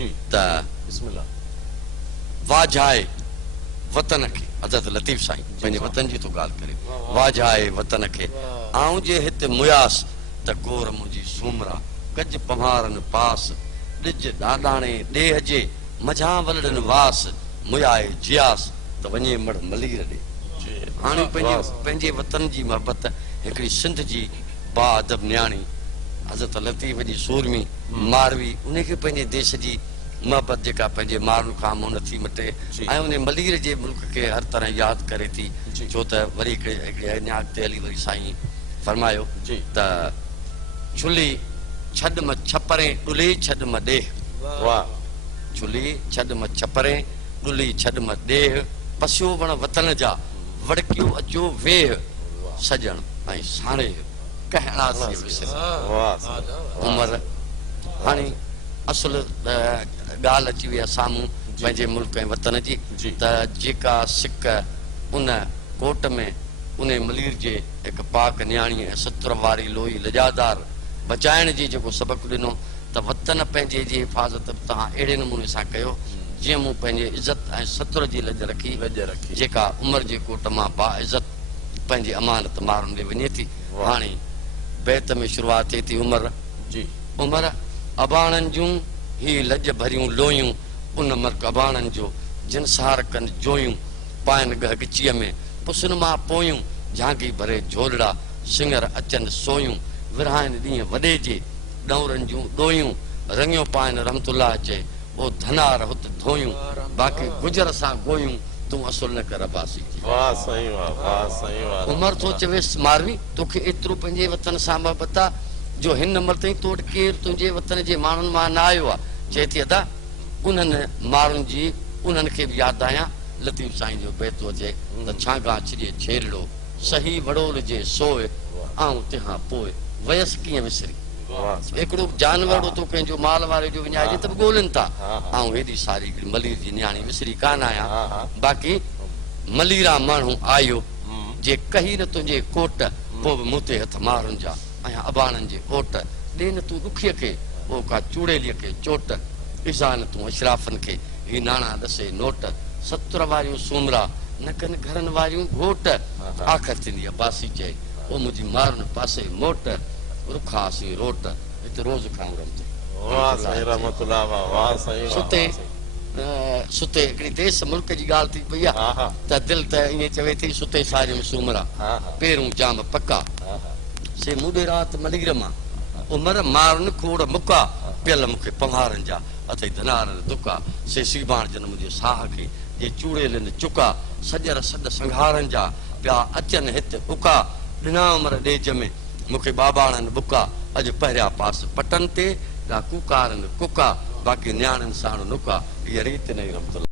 जी त बिस्मिल्लाह वाजाए वतन खे हज़रत लतीफ़ साईं पंहिंजे वतन जी तो ॻाल्हि करे वाजाए वतन खे आऊं जे हिते मुयास त गोर मुंहिंजी सूमरा कज पमारनि पास ॾिज ॾाॾाणे ॾेह जे मझां वलड़नि वास मुयाए जियास त वञे मड़ मलीर ॾे हाणे पंहिंजे वतन जी मोहबत हिकिड़ी सिंध जी बा अदब न्याणी हज़रत लतीफ़ जी सूरमी मारवी उनखे पंहिंजे देश जी मोहबत जेका पंहिंजे माण्हुनि खां मुंहुं नथी मटे ऐं उन मलीर जे मुल्क खे हर तरह यादि करे थी छो त वरी हिकिड़ी अॻिते हली वरी साईं फरमायो त छुली छॾ म छपरे ॾुली छॾ म ॾेह छुली छॾ म छपरे ॾुली छॾ म ॾेह पसियो वण वतन जा वड़कियो अचो वेह सजण ऐं साणे कहणा उमिरि हाणे असुल ॻाल्हि अची वई आहे साम्हूं पंहिंजे मुल्क ऐं वतन जी त जेका सिक उन कोट में उन मलीर जे हिकु पाक न्याणी ऐं सत्र वारी लोही लजादार बचाइण जी जेको सबक़ु ॾिनो त वतन पंहिंजे जी हिफ़ाज़त तव्हां अहिड़े नमूने सां कयो जीअं मूं पंहिंजे इज़त ऐं सत्र जी लज रखी जेका उमिरि जे कोट मां बा इज़त पंहिंजी अमानत माण्हुनि ॾे वञे थी हाणे बैत में शुरूआत थिए थी उमिरि अबाणनि जूं ही लज भरियूं लोयूं उन मर्क अबाणनि जो जिनसार कनि जोयूं पाइनि गहगचीअ में पुसन मां पोयूं झांगी भरे झोलड़ा सिंगर अचनि सोयूं विरहाइनि ॾींहं वॾे जे ॾौरनि जूं ॾोयूं रंगियो पाइनि रहमतुल्ला चए ओ धनार हुत धोयूं बाक़ी गुजर सां गोयूं तूं असुल न कर अब्बासी उमिरि थो चवेसि मारवी तोखे एतिरो पंहिंजे वतन सां मोहबत आहे जो हिन नंबर ताईं तो वटि केरु तुंहिंजे वतन जे माण्हुनि मां न आयो आहे चए थी अदा उन्हनि माण्हुनि जी उन्हनि खे बि यादि आहियां लतीफ़ साईं जो बैतो अचे त छांगा छिड़े छेड़ो सही वड़ोल जे सोए ऐं तंहिंखां पोइ वयसि कीअं विसरी हिकिड़ो जानवर तो कंहिंजो माल वारे जो विञाइजे त बि ॻोल्हनि था ऐं हेॾी सारी हिकिड़ी मलीर जी न्याणी विसरी कान आहियां बाक़ी मलीरा माण्हू आयो जे कही न तुंहिंजे कोट पोइ बि मूं ते हथ मारुनि जा ऐं अबाणनि जे ओट ॾे न तूं ॾुखीअ खे ओ का चूड़ेलीअ खे चोट ॾिसा न तूं अशराफ़नि खे ही नाणा ॾसे नोट सत्र वारियूं सूमरा न कनि घरनि वारियूं घोट आख़िर थींदी अब्बासी चए ओ मुंहिंजी मारुनि पासे मोट रुखासी रोट हिते रोज़ खाऊं सुते सुते हिकिड़ी देश मुल्क जी ॻाल्हि थी पई आहे त दिलि त ईअं चवे थी सुते सारियूं सूमरा पेरूं जाम पका से मूॾे राति मलीर मां उमिरि मारुनि खोड़ मुका पियल मूंखे पमारनि जा अथई धनारनि दुका से सीबाण जन मुंहिंजे साह खे जे चूड़ेलनि चुका सॼर सॾ संघारनि जा पिया अचनि हिते उका ॾिना उमिरि ॾेज में मूंखे बाबाणनि बुका अॼु पहिरियां पास पटनि ते कूकारनि कुका बाक़ी न्याणनि साण नुका इहा रीति न